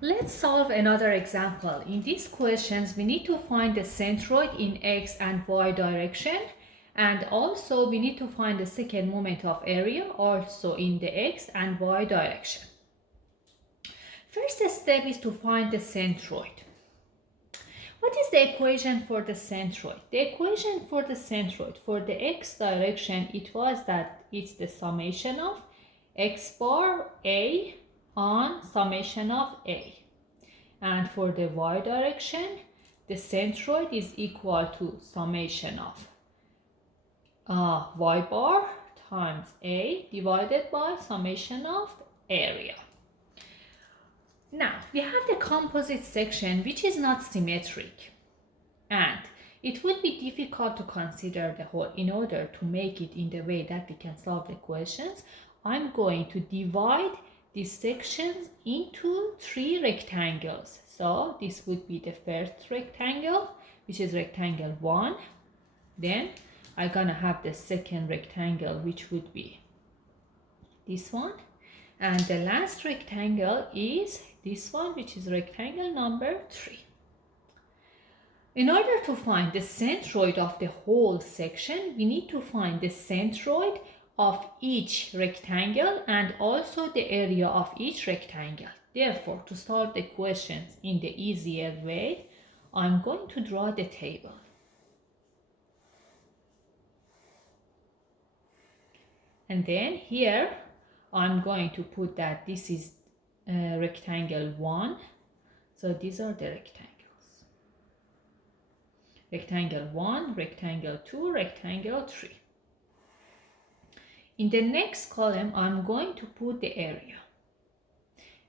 Let's solve another example. In these questions, we need to find the centroid in x and y direction, and also we need to find the second moment of area also in the x and y direction. First step is to find the centroid. What is the equation for the centroid? The equation for the centroid for the x direction, it was that it's the summation of x bar a on summation of a. And for the y direction, the centroid is equal to summation of y bar times a divided by summation of area. Now, we have the composite section which is not symmetric, and it would be difficult to consider the whole. In order to make it in the way that we can solve the questions, I'm going to divide these sections into 3 rectangles. So this would be the first rectangle, which is rectangle 1. Then I'm gonna have the second rectangle, which would be this one. And the last rectangle is this one, which is rectangle number 3. In order to find the centroid of the whole section, we need to find the centroid of each rectangle and also the area of each rectangle. Therefore, to solve the questions in the easier way, I'm going to draw the table. And then here, I'm going to put that this is rectangle 1. So these are the rectangles. Rectangle 1, rectangle 2, rectangle 3. In the next column, I'm going to put the area.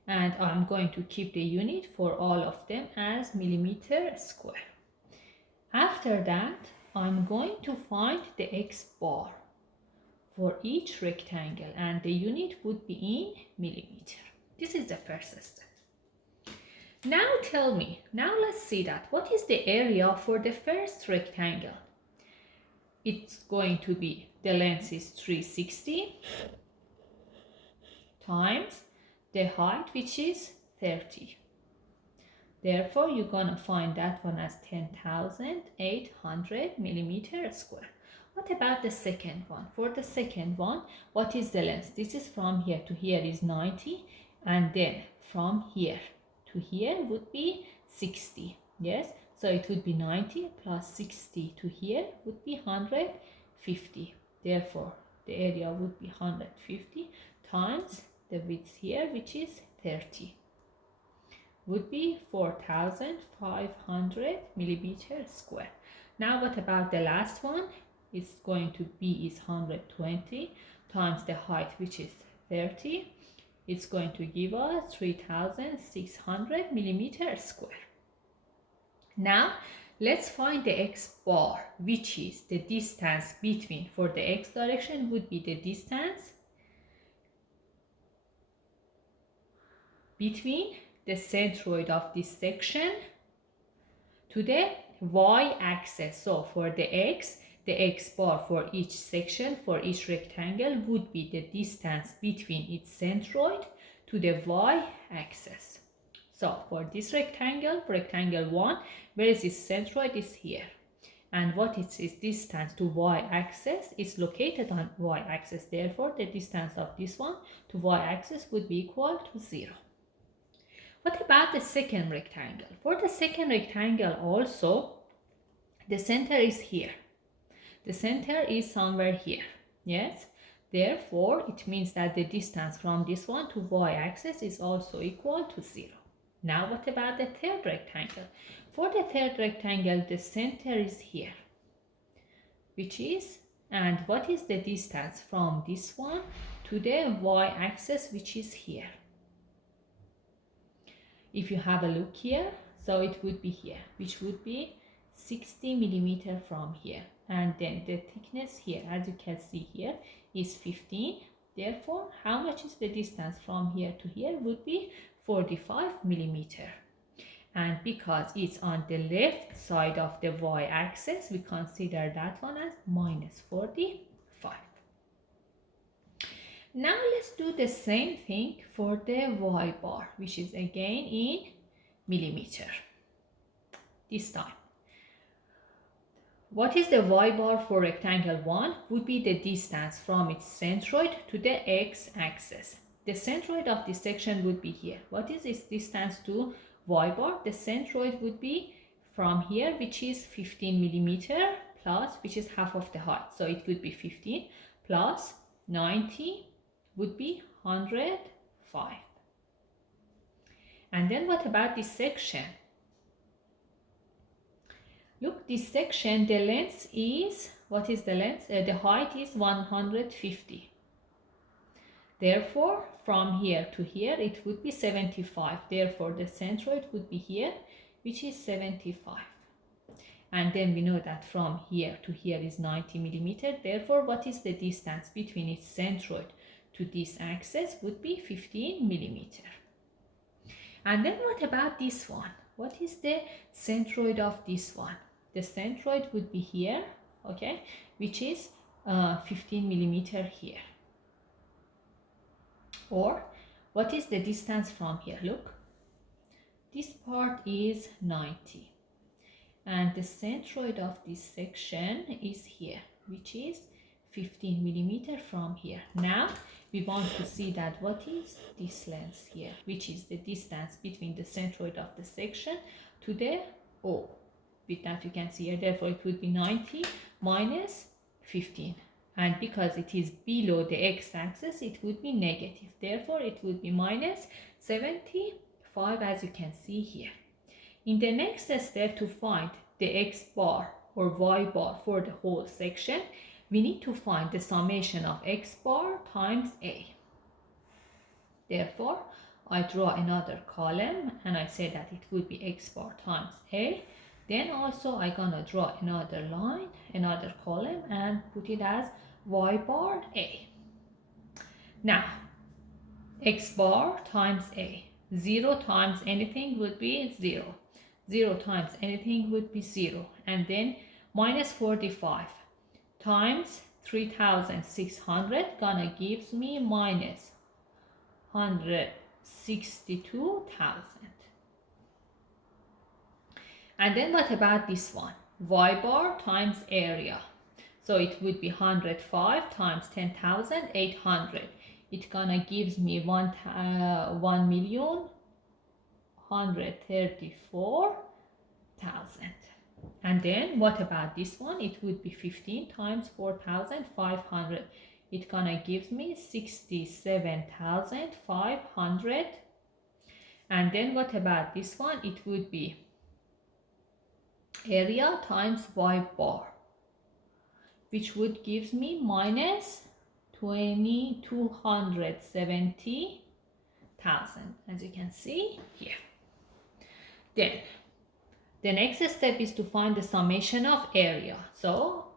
And I'm going to keep the unit for all of them as millimeter square. After that, I'm going to find the x bar for each rectangle, and the unit would be in millimeter. This is the first step. Now tell me, now let's see that. What is the area for the first rectangle? It's going to be, the length is 360 times the height, which is 30. Therefore, you're gonna find that one as 10,800 millimeter square. What about the second one? For the second one, what is the length? This is from here to here is 90, and then from here to here would be 60. Yes, so it would be 90 plus 60 to here would be 150. Therefore, the area would be 150 times the width here, which is 30, would be 4,500 millimeter square. Now what about the last one? It's going to be is 120 times the height, which is 30. It's going to give us 3,600 millimeter square. Now let's find the x bar, which is the distance between, for the x direction would be the distance between the centroid of this section to the y-axis. So for the x bar for each section, for each rectangle, would be the distance between its centroid to the y-axis. So for this rectangle, rectangle 1, where is its centroid is here. And what is its distance to y-axis is located on y-axis. Therefore, the distance of this one to y-axis would be equal to 0. What about the second rectangle? For the second rectangle also, the center is here. The center is somewhere here. Yes? Therefore, it means that the distance from this one to y-axis is also equal to 0. Now, what about the third rectangle? For the third rectangle, the center is here, which is, and what is the distance from this one to the y-axis, which is here? If you have a look here, so it would be here, which would be 60 millimeter from here. And then the thickness here, as you can see here, is 15. Therefore, how much is the distance from here to here would be 45 millimeter. And because it's on the left side of the y-axis, we consider that one as minus 45. Now let's do the same thing for the y bar, which is again in millimeter. This time, what is the y bar for rectangle 1? Would be the distance from its centroid to the x-axis. The centroid of this section would be here. What is its distance to y bar? The centroid would be from here, which is 15 millimeter, plus, which is half of the height. So it would be 15 plus 90 would be 105. And then what about this section? Look, this section, the length is, what is the length? The height is 150. Therefore, from here to here, it would be 75. Therefore, the centroid would be here, which is 75. And then we know that from here to here is 90 millimeter. Therefore, what is the distance between its centroid to this axis would be 15 millimeter. And then what about this one? What is the centroid of this one? The centroid would be here, okay, which is 15 millimeter here. Or what is the distance from here? Look, this part is 90. And the centroid of this section is here, which is 15 millimeter from here. Now we want to see that what is this length here, which is the distance between the centroid of the section to the O. With that you can see here, therefore it would be 90 minus 15. And because it is below the x-axis, it would be negative. Therefore it would be minus 75, as you can see here. In the next step, to find the x bar or y bar for the whole section, we need to find the summation of x bar times a. Therefore, I draw another column and I say that it would be x bar times a. Then also I'm gonna draw another line, another column, and put it as y bar a. Now, x bar times a. 0 times anything would be 0. 0 times anything would be 0. And then minus 45 times 3,600 gonna gives me minus 162,000. And then what about this one? Y bar times area. So it would be 105 times 10,800. It gonna gives me 1,134,000. And then what about this one? It would be 15 times 4,500. It gonna gives me 67,500. And then what about this one? It would be area times y bar, which would gives me minus 270,000, as you can see here. Then the next step is to find the summation of area. So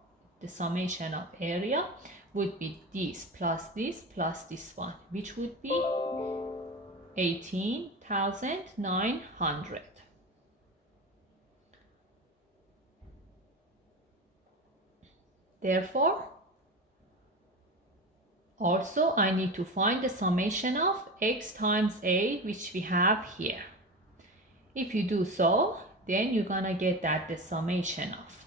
the summation of area would be this plus this one, which would be 18,900. Therefore, also I need to find the summation of x times a, which we have here. If you do so, then you're gonna get that the summation of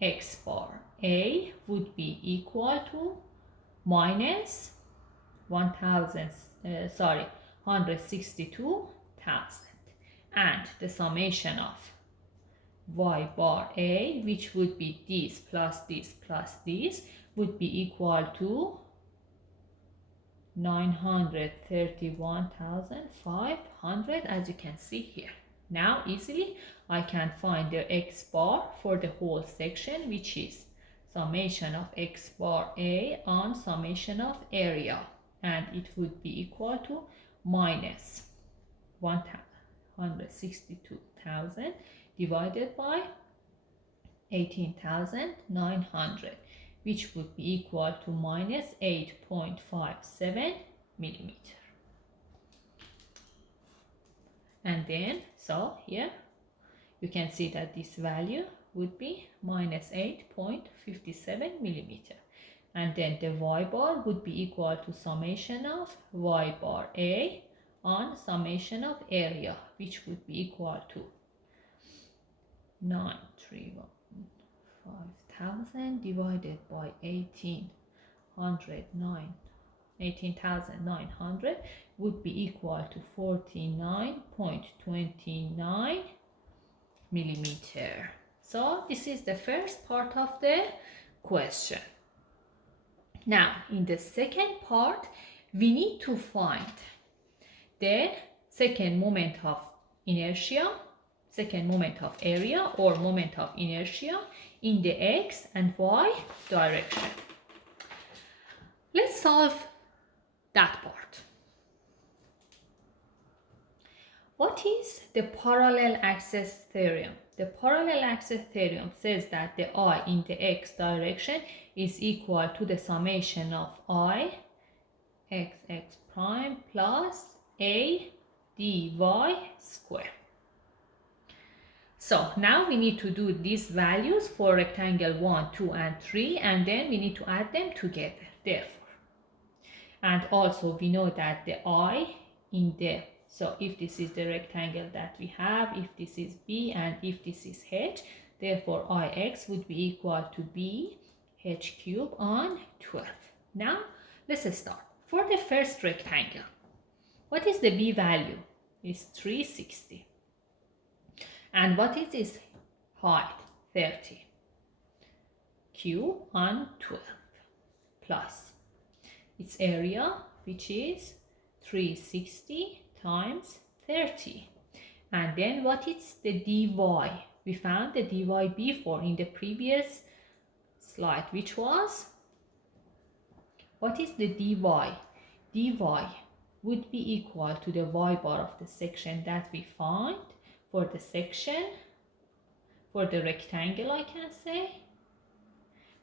x bar a would be equal to minus 162,000, and the summation of y bar a, which would be this plus this plus this, would be equal to 931,500, as you can see here. Now easily I can find the x bar for the whole section, which is summation of x bar a on summation of area, and it would be equal to minus 162,000 divided by 18,900, which would be equal to minus 8.57 millimeter. And then, so here you can see that this value would be minus 8.57 millimeter. and then the y bar would be equal to summation of y bar A on summation of area, which would be equal to 9,315,000 divided by 18,900 would be equal to 49.29 millimeter. So this is the first part of the question. Now in the second part we need to find the second moment of inertia, second moment of area or moment of inertia in the x and y direction. Let's solve that part. What is the parallel axis theorem? The parallel axis theorem says that the I in the x direction is equal to the summation of I x prime plus a dy square. So now we need to do these values for rectangle 1, 2 and 3, and then we need to add them together, therefore. And also we know that the I in the, so if this is the rectangle that we have, if this is B and if this is H, therefore Ix would be equal to B H cube on 12. Now let's start. For the first rectangle, what is the B value? It's 360. And what is its height? 30. Cube on 12 plus its area, which is 360 times 30. And then what is the dy? We found the dy before in the previous slide, which was, what is the dy? Dy would be equal to the y bar of the section that we find for the section, for the rectangle I can say,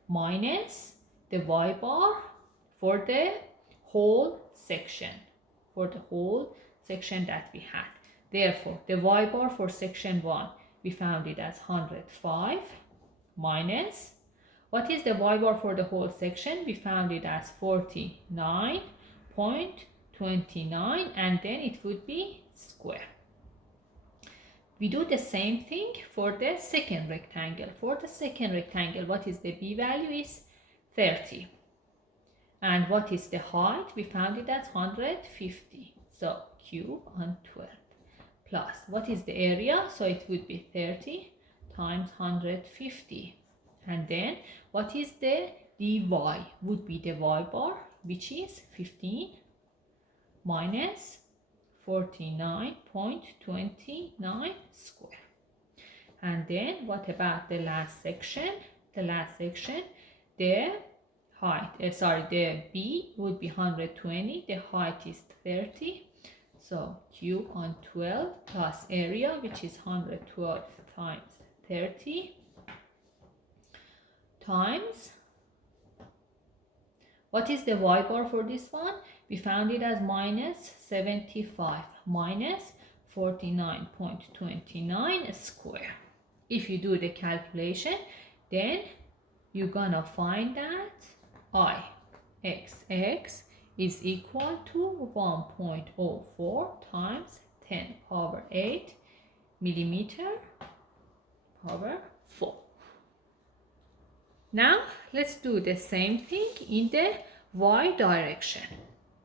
minus the y bar for the whole section, for the whole section that we had. Therefore, the y bar for section 1, we found it as 105 minus, what is the y bar for the whole section? We found it as 49.29, and then it would be square. We do the same thing for the second rectangle. For the second rectangle, what is the B value? Is 30. And what is the height? We found it as 150. So cube on 12 plus, what is the area? So it would be 30 times 150. And then what is the dy? Would be the y bar, which is 15 minus 49.29 square. And then what about the last section? The last section, the height, the B would be 120, the height is 30. So cube on 12 plus area, which is 112 times 30 times, what is the y bar for this one? We found it as minus 75 minus 49.29 square. If you do the calculation, then you're gonna find that Ix is equal to 1.04 times 10 power 8 millimeter power 4. Now let's do the same thing in the y direction.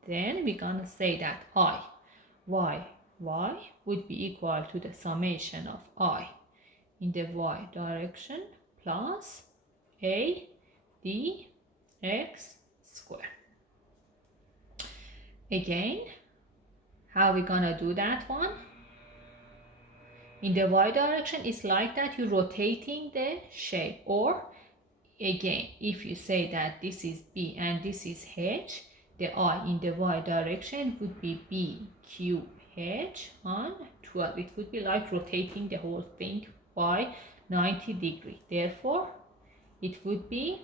Then we're gonna say that y would be equal to the summation of I in the y direction plus a dx square. Again, how we gonna do that one? In the y direction, it's like that you're rotating the shape, or again, if you say that this is B and this is H, the I in the y direction would be B cube H on 12. It would be like rotating the whole thing by 90 degrees. Therefore, it would be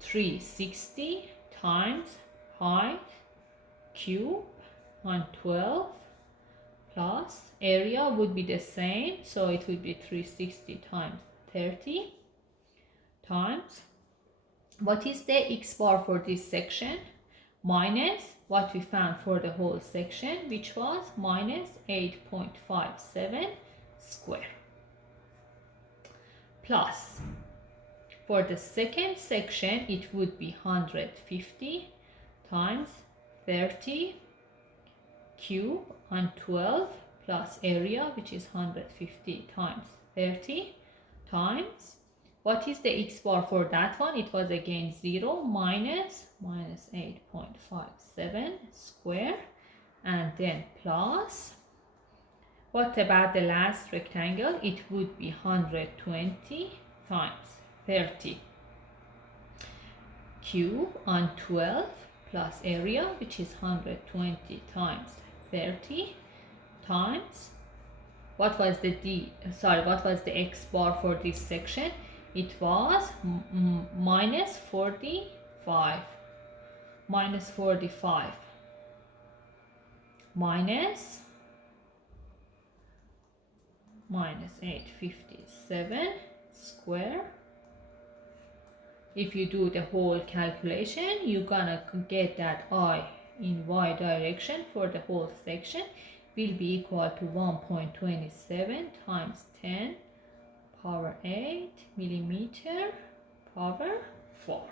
360 times height cube on 12 plus area would be the same, so it would be 360 times 30 times what is the x bar for this section minus what we found for the whole section, which was minus 8.57 square, plus for the second section it would be 150 times 30 cube on 12 plus area, which is 150 times 30 times what is the x bar for that one? It was again 0 minus 8.57 square, and then plus what about the last rectangle? It would be 120 times 30 cube on 12 plus area, which is 120 times 30 times what was the x bar for this section? It was minus 45 minus 857 square. If you do the whole calculation, you're gonna get that I in y direction for the whole section will be equal to 1.27 times 10 power 8 millimeter power 4.